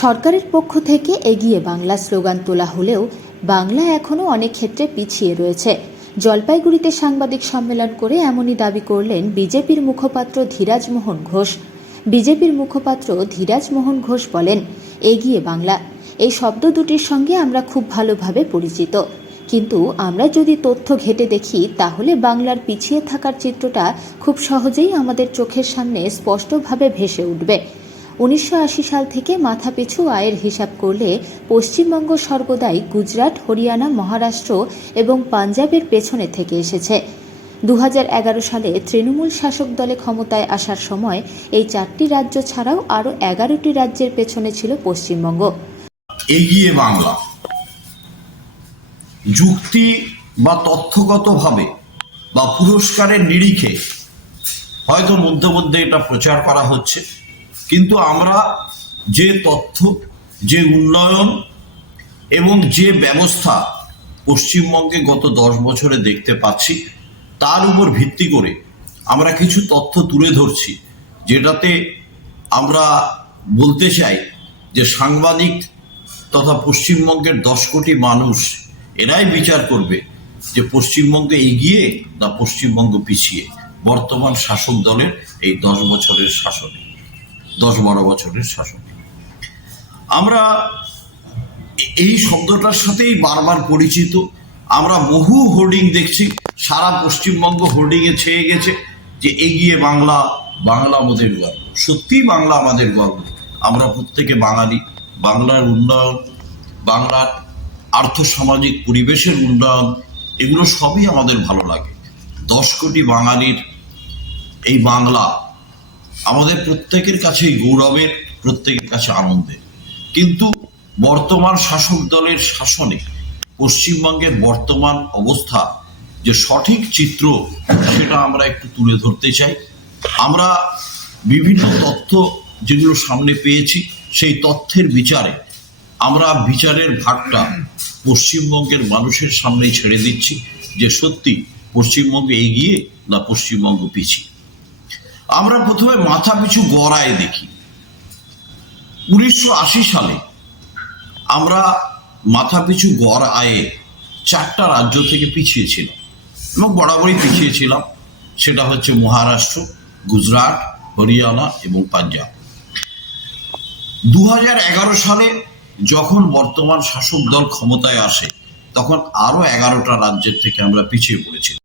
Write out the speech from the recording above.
সরকারের পক্ষ থেকে এগিয়ে বাংলা স্লোগান তোলা হলেও বাংলা এখনও অনেক ক্ষেত্রে পিছিয়ে রয়েছে। জলপাইগুড়িতে সাংবাদিক সম্মেলন করে এমনই দাবি করলেন বিজেপির মুখপাত্র ধীরাজ মোহন ঘোষ। বিজেপির মুখপাত্র ধীরাজ মোহন ঘোষ বলেন, এগিয়ে বাংলা। এই শব্দ দুটির সঙ্গে আমরা খুব ভালোভাবে পরিচিত। কিন্তু আমরা যদি তথ্য ঘেটে দেখি, তাহলে বাংলার পিছিয়ে থাকার চিত্রটা খুব সহজেই আমাদের চোখের সামনে স্পষ্টভাবে ভেসে উঠবে। উনিশশো আশি সাল থেকে মাথাপিছু আয়ের হিসাব করলে পশ্চিমবঙ্গ সর্বদাই গুজরাট, হরিয়ানা, মহারাষ্ট্র এবং পাঞ্জাবের পেছনে থেকে এসেছে। দু হাজার এগারো সালে তৃণমূল শাসক দলে ক্ষমতায় আসার সময় এই চারটি রাজ্য ছাড়াও আরও এগারোটি রাজ্যের পেছনে ছিল পশ্চিমবঙ্গ। এগিয়ে বাংলা। যুক্তি বা তথ্যগতভাবে বা পুরস্কারের নিরিখে হয়তো মধ্যে মধ্যে এটা প্রচার করা হচ্ছে। কিন্তু আমরা যে তথ্য, যে উন্নয়ন এবং যে ব্যবস্থা পশ্চিমবঙ্গে গত দশ বছরে দেখতে পাচ্ছি, তার উপর ভিত্তি করে আমরা কিছু তথ্য তুলে ধরছি, যেটাতে আমরা বলতে চাই যে সাংবাদিক তথা পশ্চিমবঙ্গের দশ কোটি মানুষ এরাই বিচার করবে যে পশ্চিমবঙ্গে এগিয়ে না পশ্চিমবঙ্গ পিছিয়ে, বর্তমান শাসক দলের এই দশ বছরের শাসনে। দশ বারো বছরের শাসনে। আমরা এই শব্দটার সাথেই বারবার পরিচিত। আমরা বহু হোর্ডিং দেখছি, সারা পশ্চিমবঙ্গ হোর্ডিংয়ে ছেয়ে গেছে যে এগিয়ে বাংলা বাংলা আমাদের গর্ব। সত্যিই বাংলা আমাদের গর্ব। আমরা প্রত্যেকে বাঙালি। বাংলার উন্নয়ন, বাংলার আর্থসামাজিক পরিবেশের উন্নয়ন, এগুলো সবই আমাদের ভালো লাগে। দশ কোটি বাঙালির এই বাংলা আমাদের প্রত্যেকের কাছেই গৌরবের, প্রত্যেকের কাছে আনন্দের। কিন্তু বর্তমান শাসক দলের শাসনে পশ্চিমবঙ্গের বর্তমান অবস্থা যে সঠিক চিত্র, সেটা আমরা একটু তুলে ধরতে চাই। আমরা বিভিন্ন তথ্য যেগুলো সামনে পেয়েছি, সেই তথ্যের বিচারে আমরা বিচারের ভাগটা পশ্চিমবঙ্গের মানুষের সামনেই ছেড়ে দিচ্ছি যে সত্যি পশ্চিমবঙ্গ এগিয়ে না পশ্চিমবঙ্গ পিছিয়ে। আমরা প্রথমে মাথা পিছু গড়ায় দেখি। উনিশশো আশি সালে আমরা মাথা পিছু গড় আয়ে চারটা রাজ্য থেকে পিছিয়ে ছিলাম এবং বরাবরই পিছিয়ে ছিলাম সেটা হচ্ছে মহারাষ্ট্র, গুজরাট, হরিয়ানা এবং পাঞ্জাব। দু হাজার এগারো সালে যখন বর্তমান শাসক দল ক্ষমতায় আসে, তখন আরও এগারোটা রাজ্যের থেকে আমরা পিছিয়ে পড়েছিলাম।